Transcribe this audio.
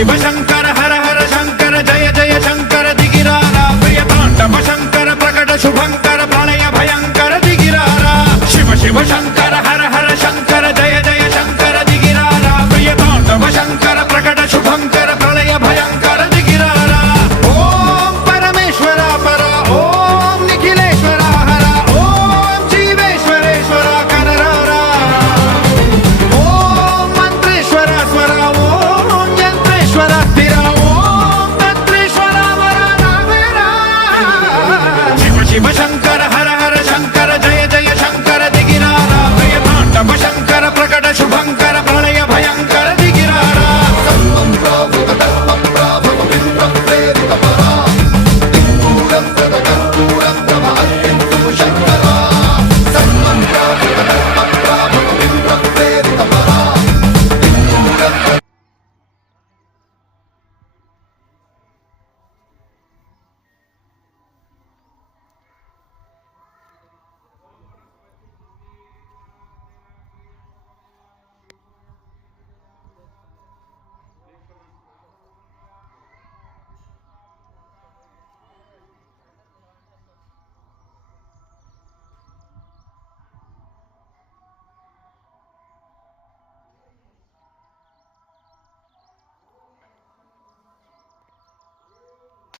शिव शंकर हर हर शंकर जय जय शंकर दिगिरारा प्रिय तांडव शंकर प्रकट शुभंकर प्रलय भयंकर दिगिरारा शिव शिव शंकर